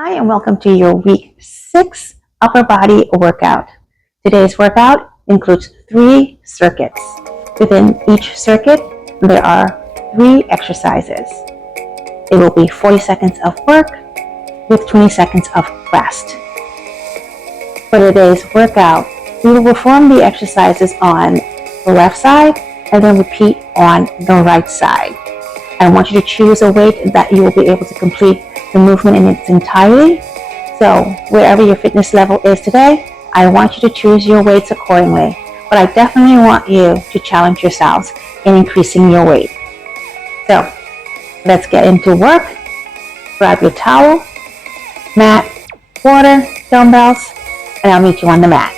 Hi, and welcome to your week 6 upper body workout. Today's workout includes 3 circuits. Within each circuit, there are 3 exercises. It will be 40 seconds of work with 20 seconds of rest. For today's workout, we will perform the exercises on the left side and then repeat on the right side. I want you to choose a weight that you will be able to complete the movement in its entirety. So wherever your fitness level is today, I want you to choose your weights accordingly. But I definitely want you to challenge yourselves in increasing your weight. So let's get into work. Grab your towel, mat, water, dumbbells, and I'll meet you on the mat.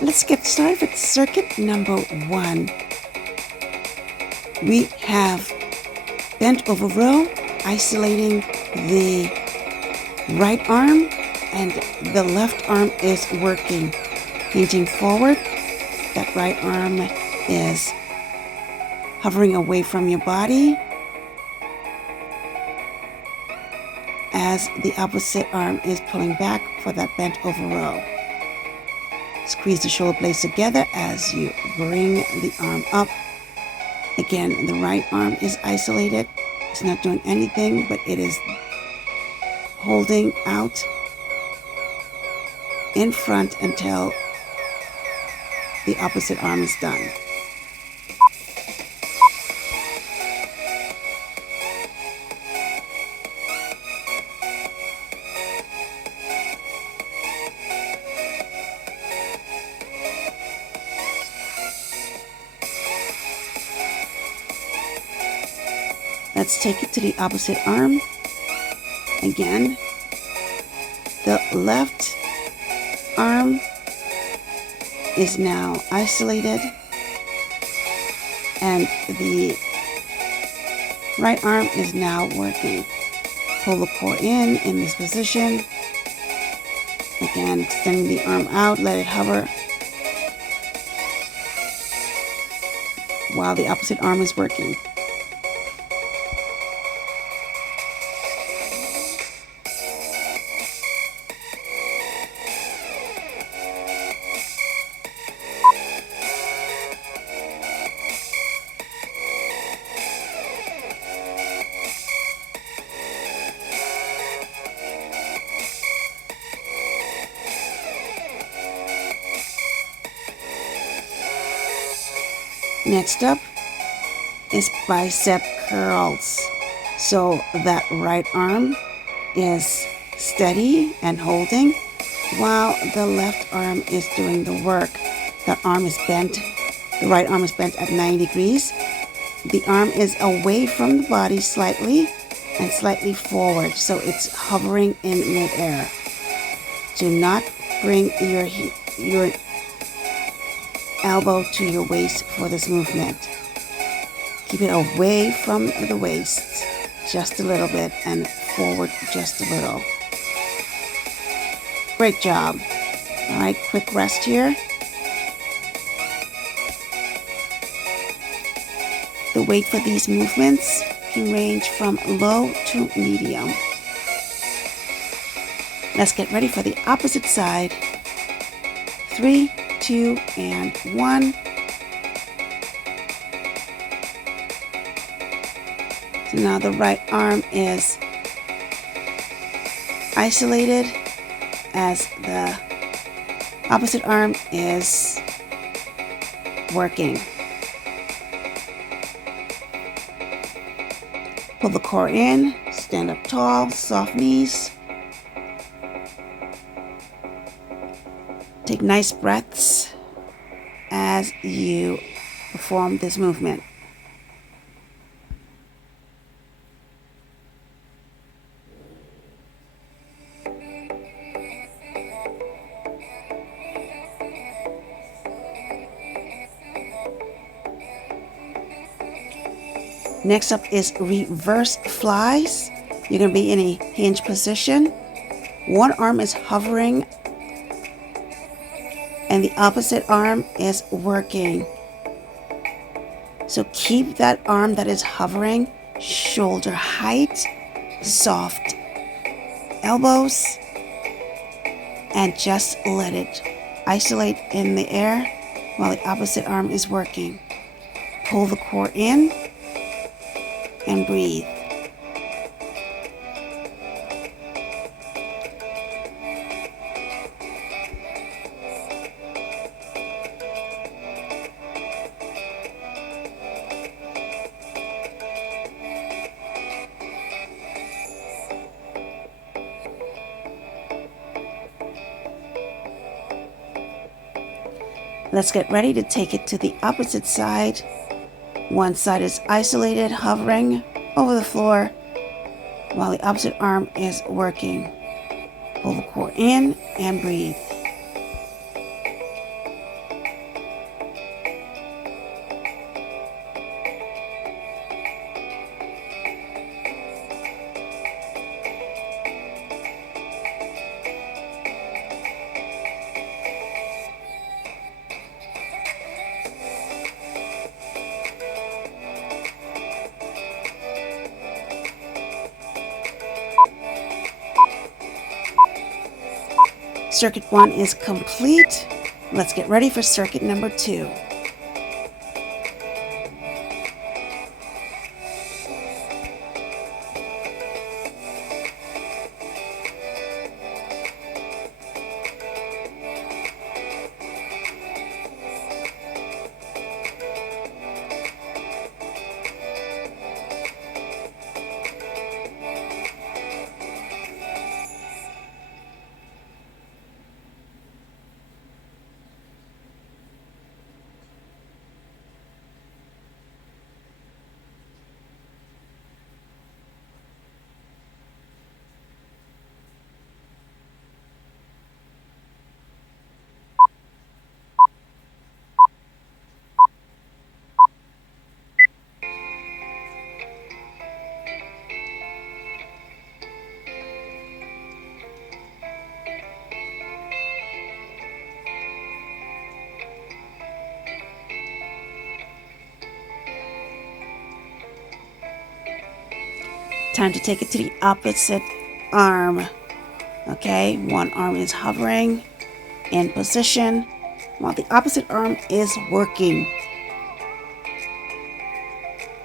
Let's get started with circuit number 1. We have bent over row, isolating the right arm, and the left arm is working. Hinging forward, that right arm is hovering away from your body as the opposite arm is pulling back for that bent over row. Squeeze the shoulder blades together as you bring the arm up. Again, the right arm is isolated. It's not doing anything, but it is holding out in front until the opposite arm is done. Let's take it to the opposite arm. Again, the left arm is now isolated, and the right arm is now working. Pull the core in this position. Again, extending the arm out, let it hover while the opposite arm is working. Next up is bicep curls. So that right arm is steady and holding while the left arm is doing the work. That arm is bent. The right arm is bent at 90 degrees. The arm is away from the body slightly and slightly forward, so it's hovering in midair. Do not bring your elbow to your waist for this movement. Keep it away from the waist just a little bit and forward just a little. Great job. All right, quick rest here. The weight for these movements can range from low to medium. Let's get ready for the opposite side. 3, 2, and 1. So now the right arm is isolated as the opposite arm is working. Pull the core in, stand up tall, soft knees. Take nice breaths as you perform this movement. Next up is reverse flies. You're going to be in a hinge position. One arm is hovering and the opposite arm is working. So keep that arm that is hovering shoulder height, soft elbows, and just let it isolate in the air while the opposite arm is working. Pull the core in and breathe. Let's get ready to take it to the opposite side. One side is isolated, hovering over the floor, while the opposite arm is working. Pull the core in and breathe. Circuit 1 is complete. Let's get ready for circuit number 2. Time to take it to the opposite arm. Okay, one arm is hovering in position while the opposite arm is working.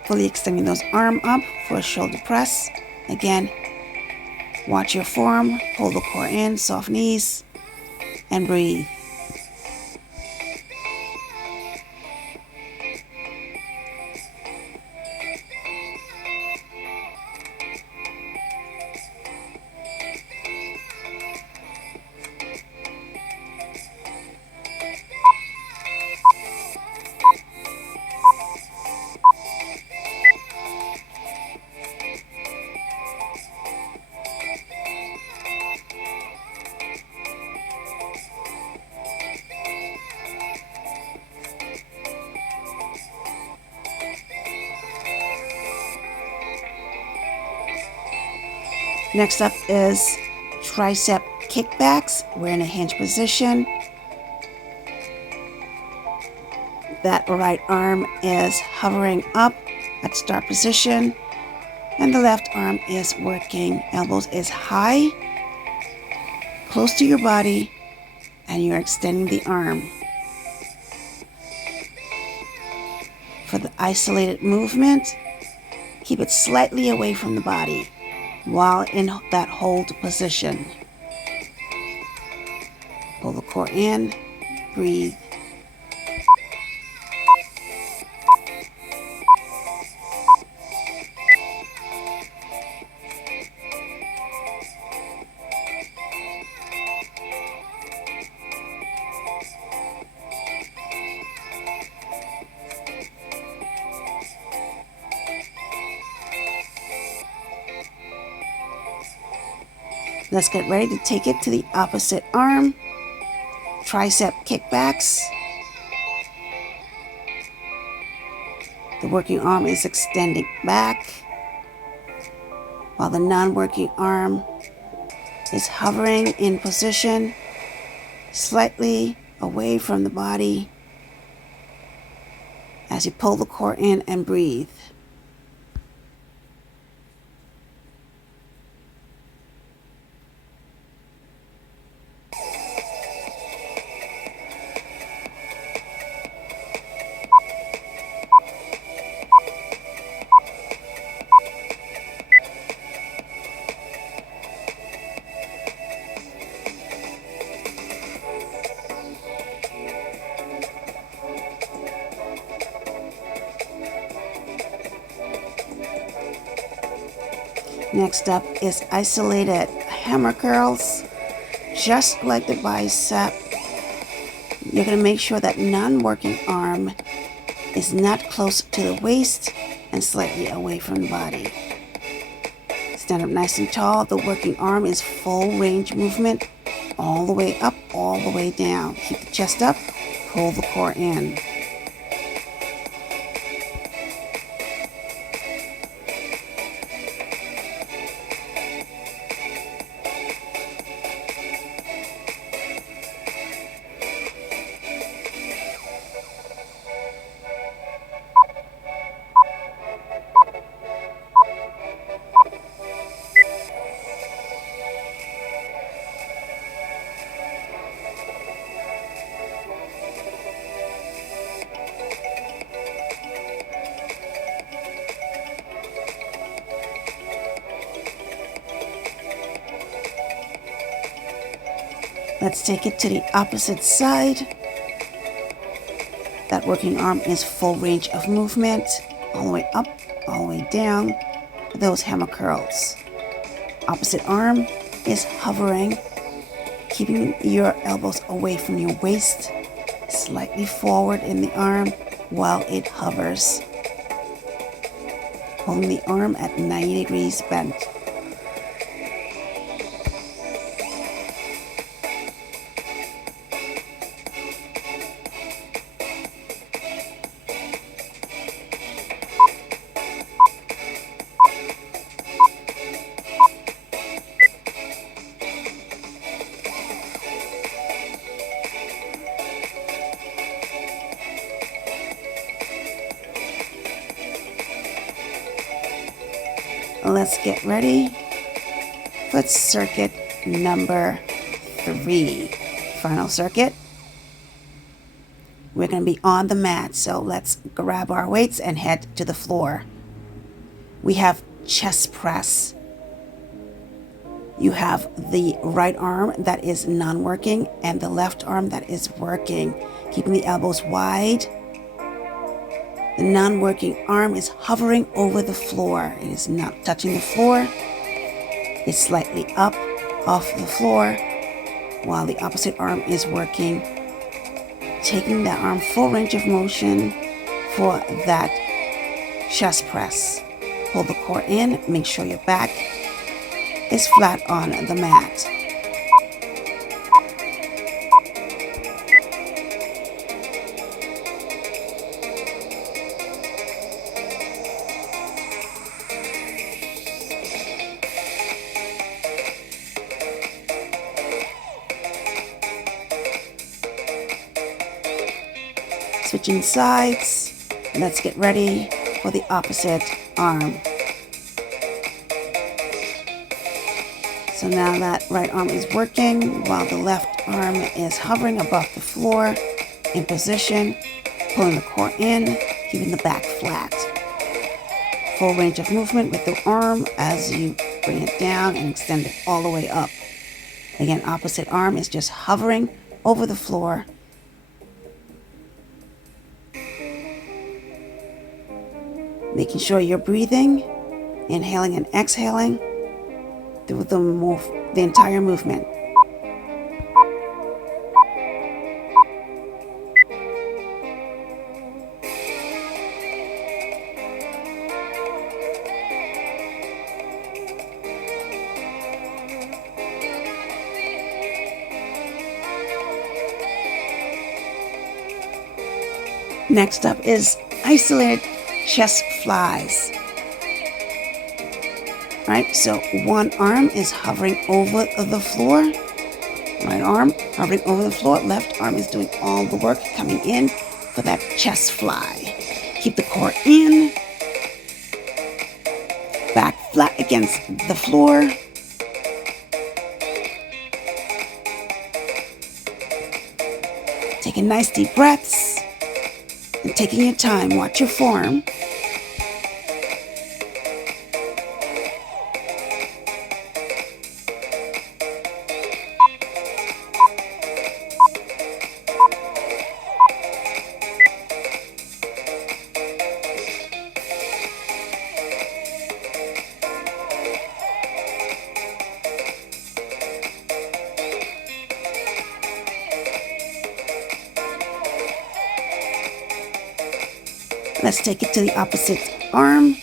Fully extending those arms up for a shoulder press. Again, watch your form, hold the core in, soft knees, and breathe. Next up is tricep kickbacks. We're in a hinge position. That right arm is hovering up at start position, and the left arm is working. Elbows is high, close to your body, and you're extending the arm. For the isolated movement, keep it slightly away from the body while in that hold position. Pull the core in, breathe. Let's get ready to take it to the opposite arm. Tricep kickbacks. The working arm is extending back, while the non-working arm is hovering in position, slightly away from the body as you pull the core in and breathe. Next up is isolated hammer curls. Just like the bicep, you're going to make sure that non-working arm is not close to the waist and slightly away from the body. Stand up nice and tall. The working arm is full range movement, all the way up, all the way down. Keep the chest up, pull the core in. Let's take it to the opposite side. That working arm is full range of movement, all the way up, all the way down, those hammer curls. Opposite arm is hovering, keeping your elbows away from your waist, slightly forward in the arm while it hovers. Holding the arm at 90 degrees bent. let's get ready for circuit number 3. Final circuit. We're going to be on the mat, so let's grab our weights and head to the floor. We have chest press. You have the right arm that is non-working and the left arm that is working, keeping the elbows wide. The non-working arm is hovering over the floor. It is not touching the floor. It's slightly up off the floor while the opposite arm is working, taking that arm full range of motion for that chest press. Pull the core in, make sure your back is flat on the mat. Switching sides, let's get ready for the opposite arm. So now that right arm is working while the left arm is hovering above the floor in position, pulling the core in, keeping the back flat. Full range of movement with the arm as you bring it down and extend it all the way up. Again, opposite arm is just hovering over the floor. Making sure you're breathing, inhaling and exhaling through the entire movement. Next up is isolated chest flies. Right, so one arm is hovering over the floor. Right arm hovering over the floor. Left arm is doing all the work, coming in for that chest fly. Keep the core in. Back flat against the floor. Taking nice deep breaths. And taking your time. Watch your form. Let's take it to the opposite arm.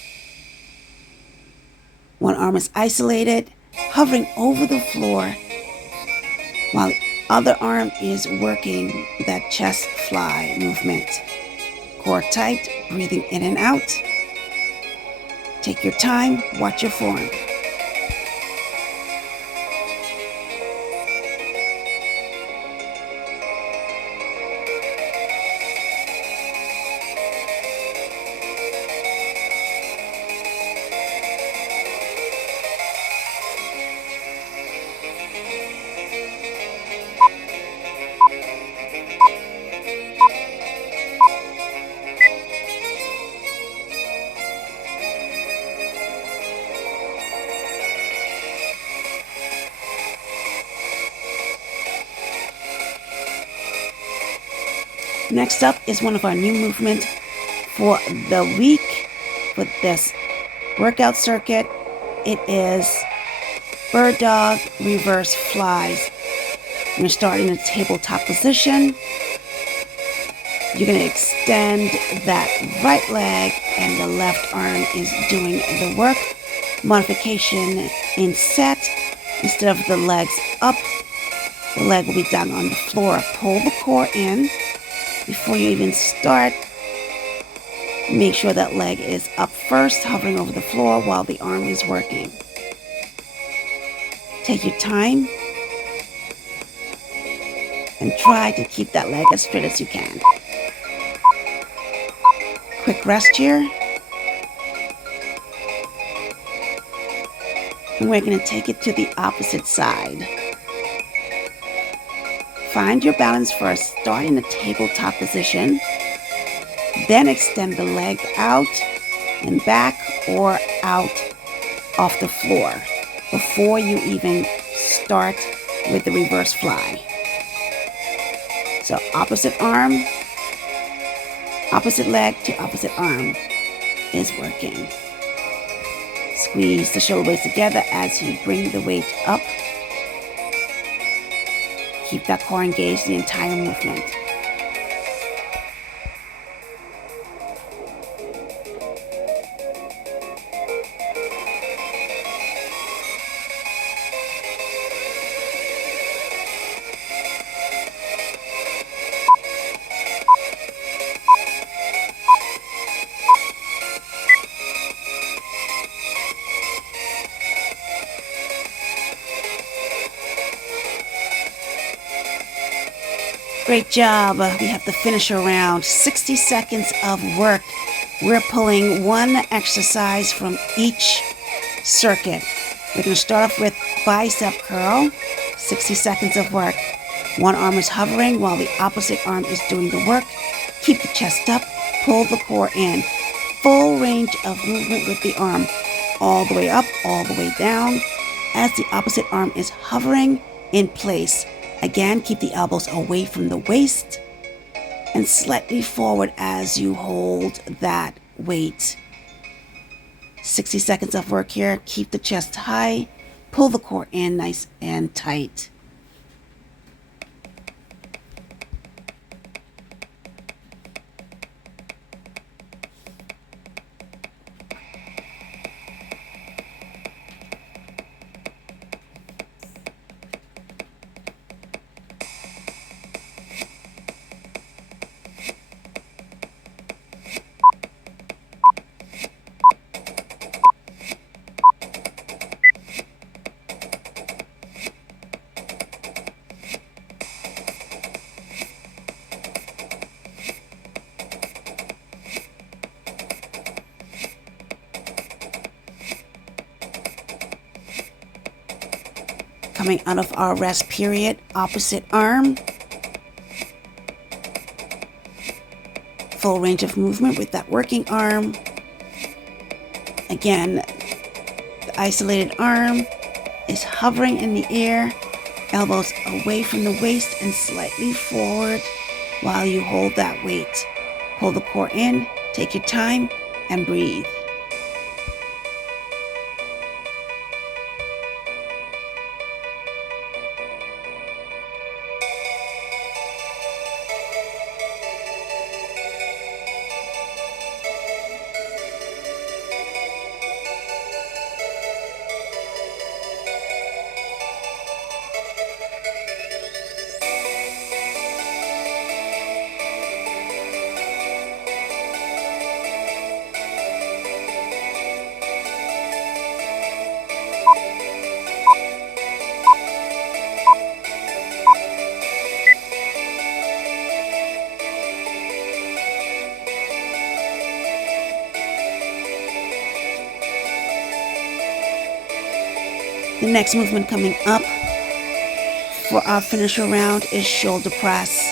One arm is isolated, hovering over the floor, while the other arm is working that chest fly movement. Core tight, breathing in and out. Take your time, watch your form. Next up is one of our new movements for the week with this workout circuit. It is bird dog reverse flies. I'm going to start in a tabletop position. You're going to extend that right leg and the left arm is doing the work. Modification in set. Instead of the legs up, the leg will be down on the floor. Pull the core in. Before you even start, make sure that leg is up first, hovering over the floor while the arm is working. Take your time and try to keep that leg as straight as you can. Quick rest here. And we're going to take it to the opposite side. Find your balance first. Start in a tabletop position. Then extend the leg out and back or out off the floor before you even start with the reverse fly. So opposite arm, opposite leg to opposite arm is working. Squeeze the shoulder blades together as you bring the weight up. Keep that core engaged the entire movement. Great job. We have the finisher round. 60 seconds of work. We're pulling one exercise from each circuit. We're going to start off with bicep curl. 60 seconds of work. One arm is hovering while the opposite arm is doing the work. Keep the chest up. Pull the core in. Full range of movement with the arm. All the way up, all the way down. As the opposite arm is hovering in place. Again, keep the elbows away from the waist and slightly forward as you hold that weight. 60 seconds of work here. Keep the chest high. Pull the core in nice and tight. Coming out of our rest period, opposite arm. Full range of movement with that working arm. Again, the isolated arm is hovering in the air, elbows away from the waist and slightly forward while you hold that weight. Pull the core in, take your time, and breathe. The next movement coming up for our finisher round is shoulder press.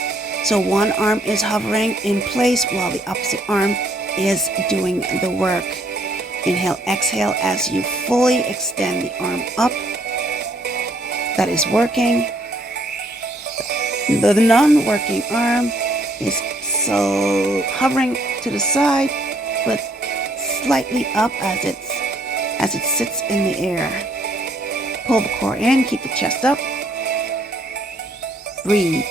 So one arm is hovering in place while the opposite arm is doing the work. Inhale, exhale as you fully extend the arm up. That is working. The non-working arm is so hovering to the side, but slightly up as it sits in the air. Pull the core in, keep the chest up. Breathe.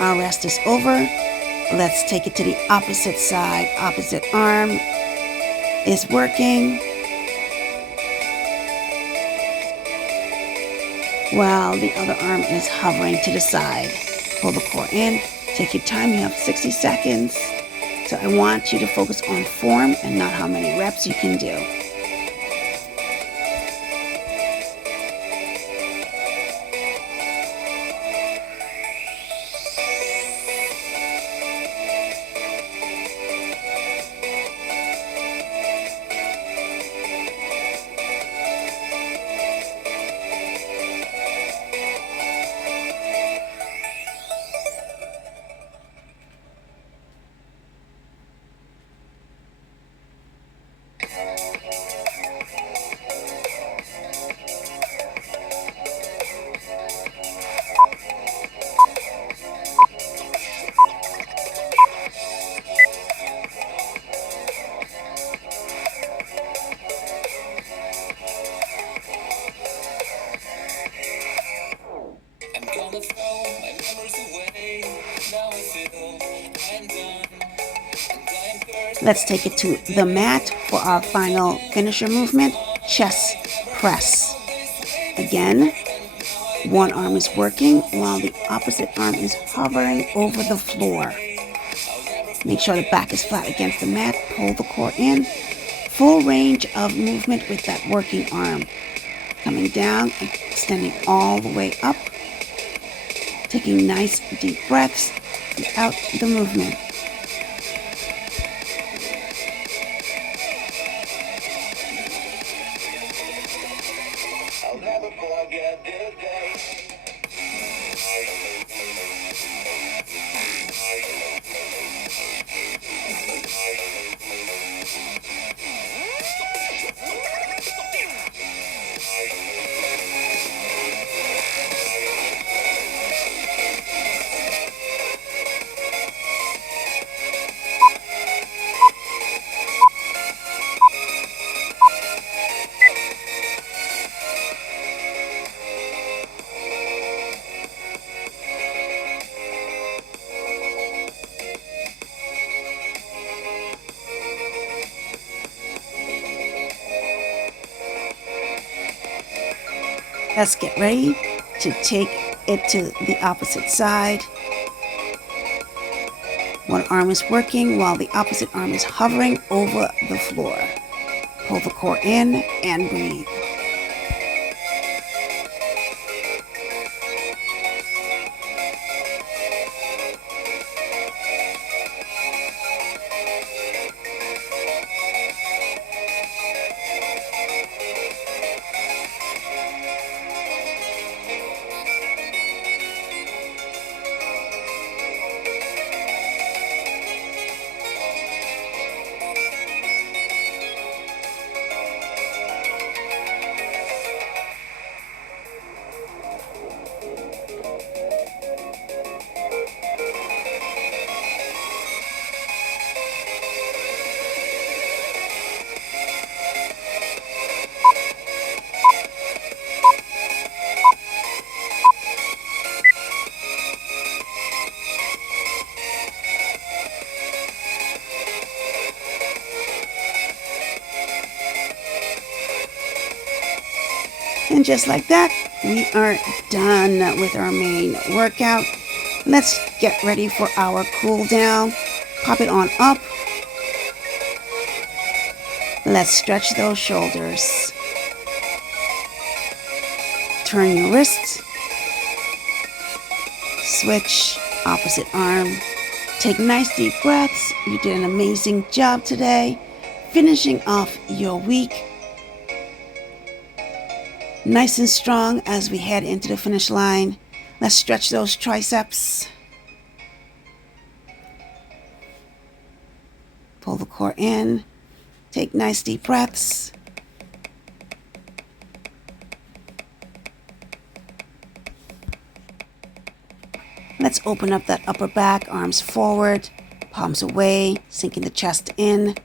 Our rest is over. Let's take it to the opposite side. Opposite arm is working while the other arm is hovering to the side. Pull the core in. Take your time. You have 60 seconds. So I want you to focus on form and not how many reps you can do. Let's take it to the mat for our final finisher movement, chest press. Again, one arm is working while the opposite arm is hovering over the floor. Make sure the back is flat against the mat. Pull the core in. Full range of movement with that working arm. Coming down, extending all the way up. Taking nice deep breaths throughout the movement. I'll never forget this day. Let's get ready to take it to the opposite side. One arm is working while the opposite arm is hovering over the floor. Pull the core in and breathe. And just like that, we are done with our main workout. Let's get ready for our cool down. Pop it on up. Let's stretch those shoulders. Turn your wrists. Switch, opposite arm. Take nice deep breaths. You did an amazing job today. Finishing off your week nice and strong as we head into the finish line. Let's stretch those triceps. Pull the core in. Take nice deep breaths. Let's open up that upper back, arms forward, palms away, sinking the chest in,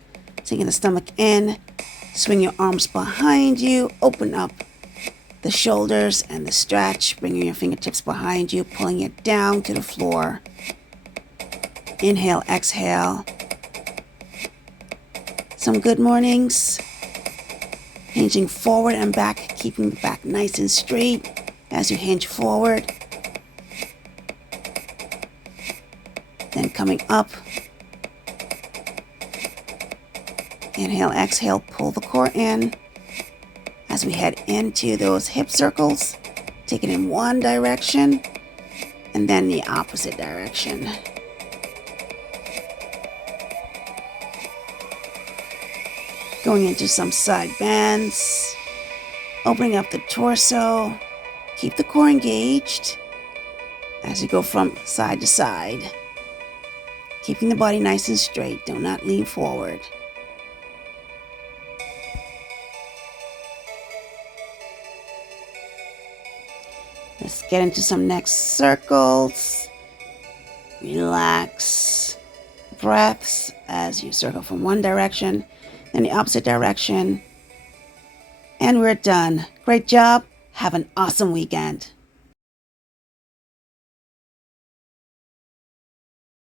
sinking the stomach in. Swing your arms behind you, open up the shoulders and the stretch, bringing your fingertips behind you, pulling it down to the floor. Inhale, exhale. Some good mornings. Hinging forward and back, keeping the back nice and straight as you hinge forward. Then coming up. Inhale, exhale, pull the core in. As we head into those hip circles, take it in one direction and then the opposite direction. Going into some side bends, opening up the torso. Keep the core engaged as you go from side to side. Keeping the body nice and straight. Do not lean forward. Let's get into some neck circles. Relax. Breaths as you circle from one direction, then the opposite direction. And we're done. Great job. Have an awesome weekend.